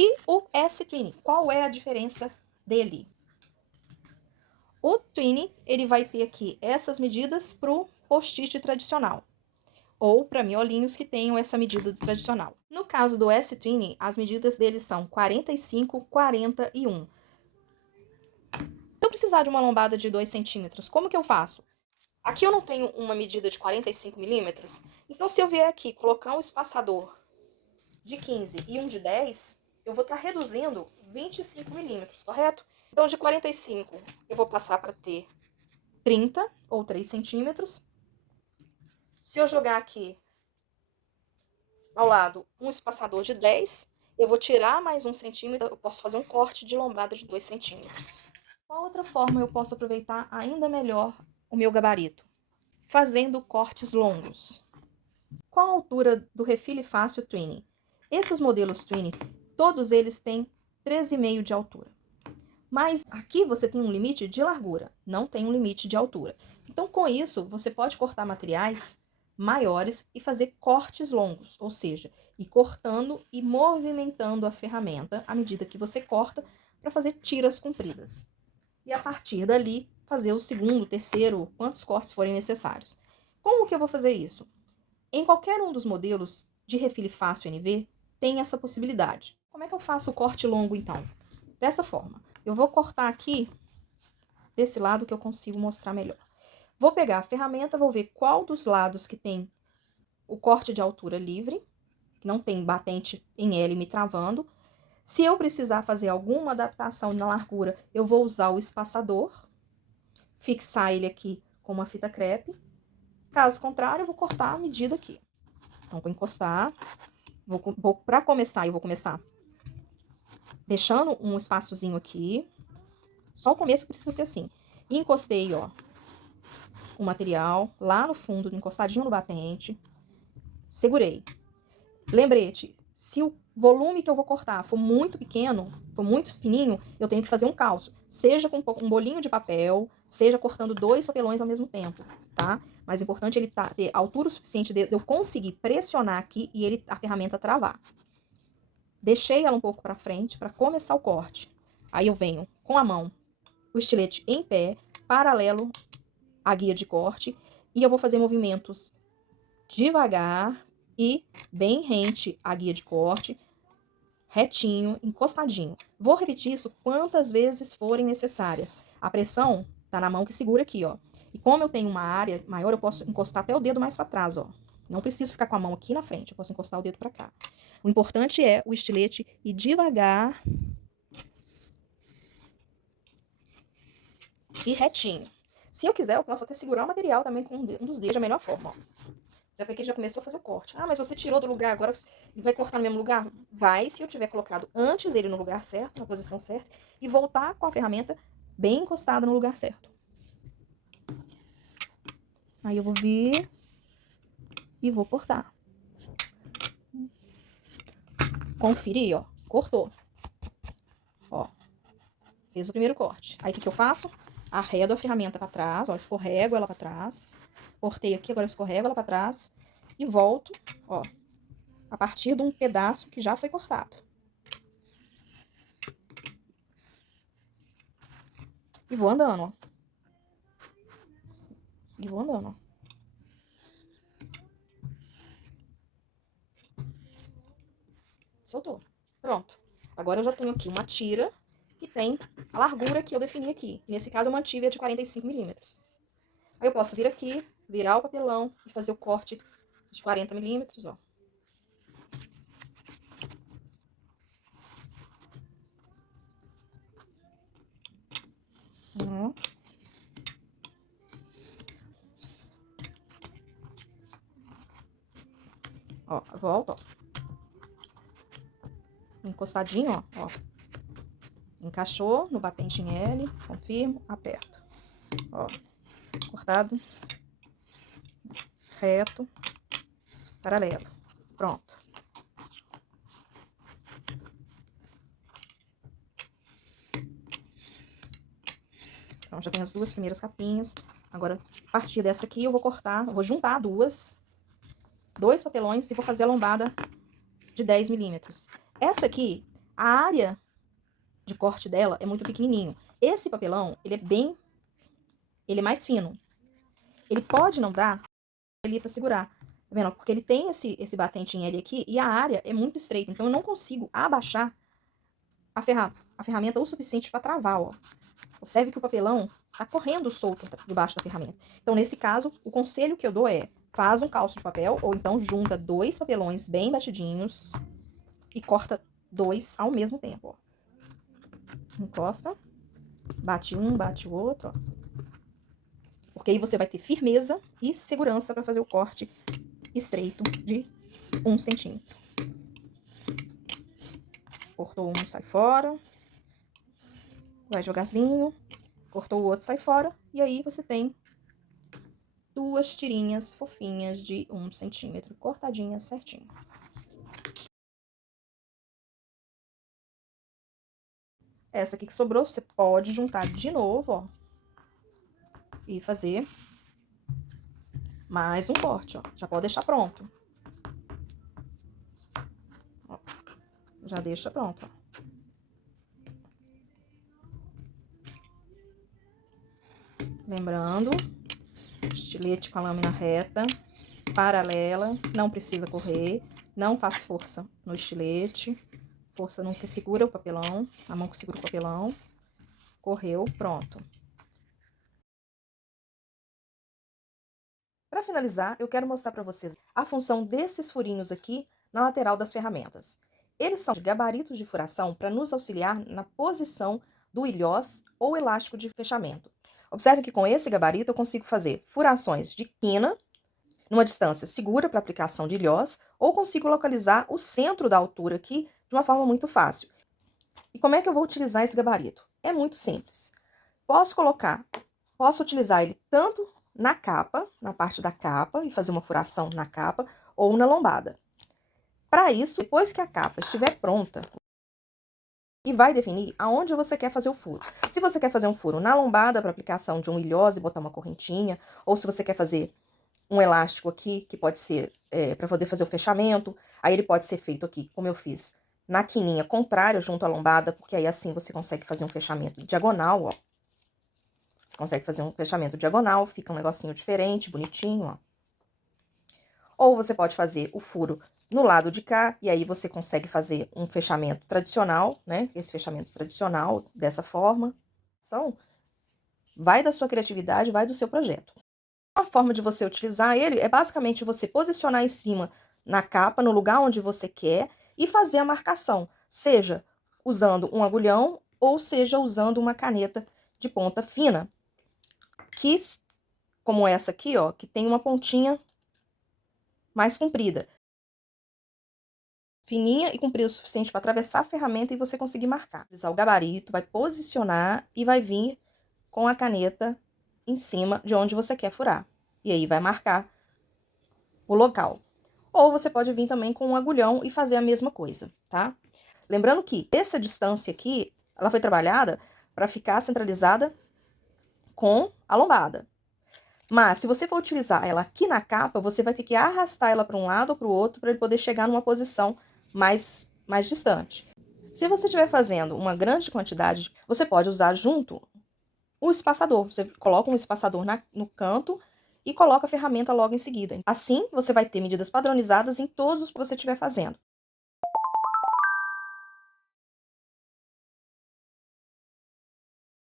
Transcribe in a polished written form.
E o S-Twin, qual é a diferença dele? O Twin, ele vai ter aqui essas medidas para o post-it tradicional, ou para miolinhos que tenham essa medida do tradicional. No caso do S-Twin, as medidas dele são 45, 41. Se eu precisar de uma lombada de 2 centímetros, como que eu faço? Aqui eu não tenho uma medida de 45 milímetros, então se eu vier aqui colocar um espaçador de 15 e um de 10, eu vou estar reduzindo 25 milímetros, correto? Então de 45 eu vou passar para ter 30 ou 3 centímetros. Se eu jogar aqui ao lado um espaçador de 10, eu vou tirar mais 1 centímetro, eu posso fazer um corte de lombada de 2 centímetros. Qual outra forma eu posso aproveitar ainda melhor o meu gabarito? Fazendo cortes longos. Qual a altura do refile fácil Twinning? Esses modelos Twinning, todos eles têm 13,5 de altura. Mas aqui você tem um limite de largura, não tem um limite de altura. Então, com isso, você pode cortar materiais maiores e fazer cortes longos, ou seja, ir cortando e movimentando a ferramenta à medida que você corta para fazer tiras compridas. E a partir dali, fazer o segundo, terceiro, quantos cortes forem necessários. Como que eu vou fazer isso? Em qualquer um dos modelos de refile fácil NV, tem essa possibilidade. Como é que eu faço o corte longo, então? Dessa forma. Eu vou cortar aqui desse lado que eu consigo mostrar melhor. Vou pegar a ferramenta, vou ver qual dos lados que tem o corte de altura livre, que não tem batente em L me travando. Se eu precisar fazer alguma adaptação na largura, eu vou usar o espaçador, fixar ele aqui com uma fita crepe. Caso contrário, eu vou cortar a medida aqui. Então, vou encostar, para começar, eu vou começar deixando um espaçozinho aqui. Só o começo precisa ser assim. E encostei, ó, o material lá no fundo, encostadinho no batente. Segurei. Lembrete, se o volume que eu vou cortar for muito pequeno, for muito fininho, eu tenho que fazer um calço. Seja com um bolinho de papel, seja cortando 2 papelões ao mesmo tempo, tá? Mas o importante é ele ter altura o suficiente de eu conseguir pressionar aqui e a ferramenta travar. Deixei ela um pouco para frente para começar o corte. Aí eu venho com a mão, o estilete em pé, paralelo à guia de corte, e eu vou fazer movimentos devagar e bem rente à guia de corte, retinho, encostadinho. Vou repetir isso quantas vezes forem necessárias. A pressão tá na mão que segura aqui, ó. E como eu tenho uma área maior, eu posso encostar até o dedo mais para trás, ó. Não preciso ficar com a mão aqui na frente, eu posso encostar o dedo para cá. O importante é o estilete ir devagar e retinho. Se eu quiser, eu posso até segurar o material também com um dos dedos da melhor forma, ó. Já que aqui já começou a fazer o corte. Ah, mas você tirou do lugar, agora vai cortar no mesmo lugar? Vai, se eu tiver colocado antes ele no lugar certo, na posição certa, e voltar com a ferramenta bem encostada no lugar certo. Aí eu vou vir e vou cortar. Conferir, ó, cortou. Ó, fez o primeiro corte. Aí o que eu faço? Arredo a ferramenta para trás, ó, escorrego ela para trás. Cortei aqui, agora eu escorrego ela para trás e volto, ó, a partir de um pedaço que já foi cortado. E vou andando, ó. E vou andando, ó. Soltou. Pronto. Agora eu já tenho aqui uma tira que tem a largura que eu defini aqui. Nesse caso eu mantive a de 45 milímetros. Aí eu posso vir aqui, virar o papelão e fazer o corte de 40 milímetros, ó. Ó, volta, ó. Encostadinho, ó. Encaixou no batente em L, confirmo, aperto. Ó, cortado, reto, paralelo. Pronto. Então, já tenho as duas primeiras capinhas. Agora, a partir dessa aqui, eu vou cortar, eu vou juntar dois papelões e vou fazer a lombada de 10 milímetros. Essa aqui, a área de corte dela é muito pequenininho. Esse papelão, ele é mais fino. Ele pode não dar ali para segurar, tá vendo? Porque ele tem esse batente em L aqui e a área é muito estreita, então eu não consigo abaixar a ferramenta o suficiente para travar, ó. Observe que o papelão tá correndo solto debaixo da ferramenta. Então, nesse caso, o conselho que eu dou é: faz um calço de papel ou então junta 2 papelões bem batidinhos e corta 2 ao mesmo tempo, ó. Encosta, bate um, bate o outro, ó. Porque aí você vai ter firmeza e segurança para fazer o corte estreito de 1 centímetro. Cortou um, sai fora. Vai devagarzinho. Cortou o outro, sai fora. E aí você tem 2 tirinhas fofinhas de 1 centímetro, cortadinhas certinho. Essa aqui que sobrou, você pode juntar de novo, ó. E fazer mais um corte, ó. Já pode deixar pronto. Ó, já deixa pronto, ó. Lembrando, estilete com a lâmina reta, paralela, não precisa correr, não faz força no estilete. Força nunca segura o papelão, a mão que segura o papelão. Correu, pronto. Para finalizar, eu quero mostrar para vocês a função desses furinhos aqui na lateral das ferramentas. Eles são gabaritos de furação para nos auxiliar na posição do ilhós ou elástico de fechamento. Observe que com esse gabarito eu consigo fazer furações de quina, numa distância segura para aplicação de ilhós, ou consigo localizar o centro da altura aqui de uma forma muito fácil. E como é que eu vou utilizar esse gabarito? É muito simples. Posso utilizar ele tanto na capa, na parte da capa, e fazer uma furação na capa, ou na lombada. Para isso, depois que a capa estiver pronta, e vai definir aonde você quer fazer o furo. Se você quer fazer um furo na lombada para aplicação de um ilhós e botar uma correntinha, ou se você quer fazer um elástico aqui, que pode ser para poder fazer o fechamento, aí ele pode ser feito aqui, como eu fiz, na quininha contrária, junto à lombada, porque aí assim você consegue fazer um fechamento diagonal, ó. Você consegue fazer um fechamento diagonal, fica um negocinho diferente, bonitinho, ó. Ou você pode fazer o furo no lado de cá, e aí você consegue fazer um fechamento tradicional, né? Esse fechamento tradicional, dessa forma. Então, vai da sua criatividade, vai do seu projeto. A forma de você utilizar ele é basicamente você posicionar em cima na capa, no lugar onde você quer, e fazer a marcação, seja usando um agulhão ou seja usando uma caneta de ponta fina, que, como essa aqui, ó, que tem uma pontinha mais comprida. Fininha e comprida o suficiente para atravessar a ferramenta e você conseguir marcar. Utilizar o gabarito, vai posicionar e vai vir com a caneta em cima de onde você quer furar. E aí vai marcar o local. Ou você pode vir também com um agulhão e fazer a mesma coisa, tá? Lembrando que essa distância aqui, ela foi trabalhada para ficar centralizada com a lombada. Mas, se você for utilizar ela aqui na capa, você vai ter que arrastar ela para um lado ou para o outro para ele poder chegar numa posição mais distante. Se você estiver fazendo uma grande quantidade, você pode usar junto o espaçador. Você coloca um espaçador no canto e coloca a ferramenta logo em seguida. Assim, você vai ter medidas padronizadas em todos os que você estiver fazendo.